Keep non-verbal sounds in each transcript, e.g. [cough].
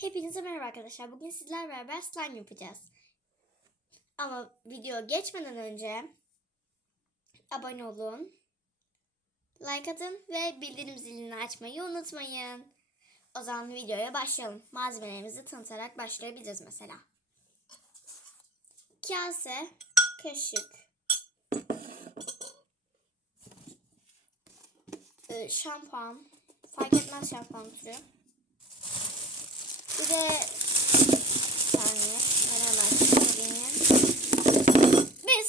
Hepinize merhaba arkadaşlar. Bugün sizlerle beraber slime yapacağız. Ama video geçmeden önce abone olun, like atın ve bildirim zilini açmayı unutmayın. O zaman videoya başlayalım. Malzemelerimizi tanıtarak başlayabiliriz mesela. Kase, kaşık, e, şampuan, fark etmez şampuan türü. Bir de bir saniye. Ben hemen çıkarayım. Bir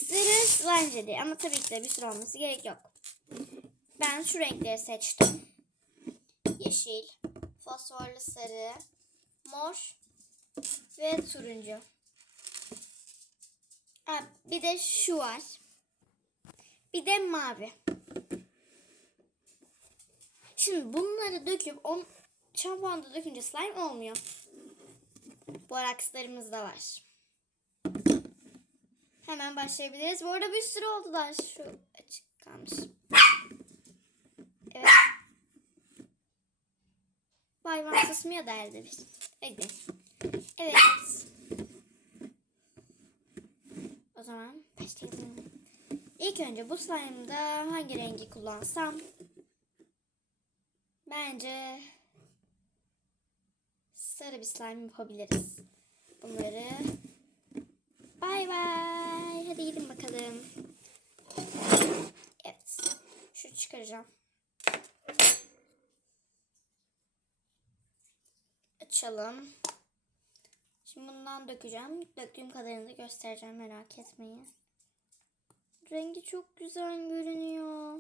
slime jeli. Ama tabii ki de bir sürü olması gerek yok. Ben şu renkleri seçtim. Yeşil, fosforlu sarı, mor ve turuncu. Ha, bir de şu var. Bir de mavi. Şimdi bunları döküp on şampuanda dökünce slime olmuyor. Borakslarımız da var. Hemen başlayabiliriz. Bu arada bir sürü oldu da şu açık kalmış. Evet. Bayvan susmuyor derdi bir. Hadi. Evet. O zaman başlayalım. İlk önce bu slime'da hangi rengi kullansam? Bence sarı bir slime yapabiliriz. Bunları bay bay. Bakalım. Evet. Şu çıkaracağım. Açalım. Şimdi bundan dökeceğim. Döktüğüm kadarını da göstereceğim. Merak etmeyin. Rengi çok güzel görünüyor.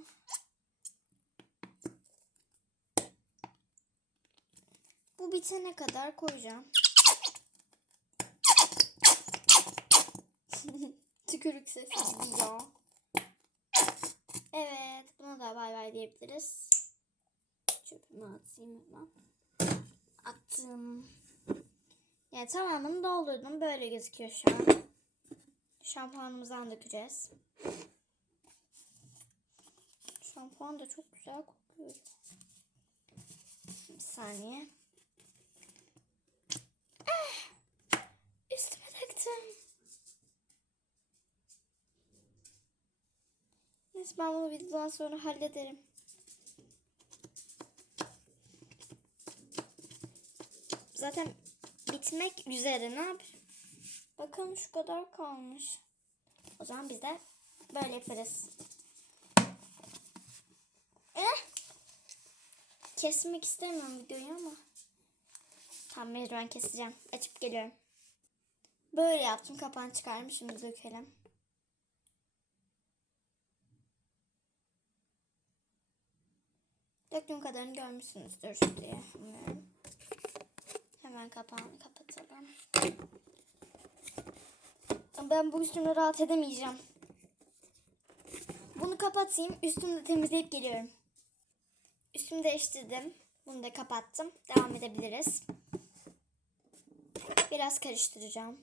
Bu bitene kadar koyacağım. [laughs] Tükürük sesi gibi ya. Evet, buna da bay bay diyebiliriz. Çöpümü atayım hemen. Attım. Yani tamamını doldurdum. Böyle gözüküyor şu an. Şampuanımızdan dökeceğiz. Şampuan da çok güzel kokuyor. Bir saniye. Neyse ben bunu videodan sonra hallederim. Zaten bitmek üzere ne yap? Bakın şu kadar kalmış. O zaman biz de böyle yaparız. Eh! Kesmek istemiyorum videoyu ama. Tam mecburen keseceğim. Açıp geliyorum. Böyle yaptım. Kapağını çıkarmış. Şimdi dökelim. Döktüğüm kadarını görmüşsünüzdür diye umuyorum. [laughs] Hemen kapağını kapatalım. Ben bu üstümle rahat edemeyeceğim. Bunu kapatayım. Üstümü de temizleyip geliyorum. Üstümü değiştirdim. Bunu da kapattım. Devam edebiliriz. Biraz karıştıracağım.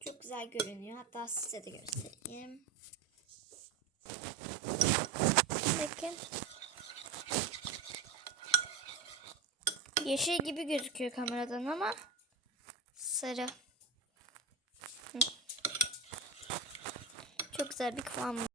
Çok güzel görünüyor. Hatta size de göstereyim. Bakın. Yeşil gibi gözüküyor kameradan ama sarı. Çok güzel bir kıvamı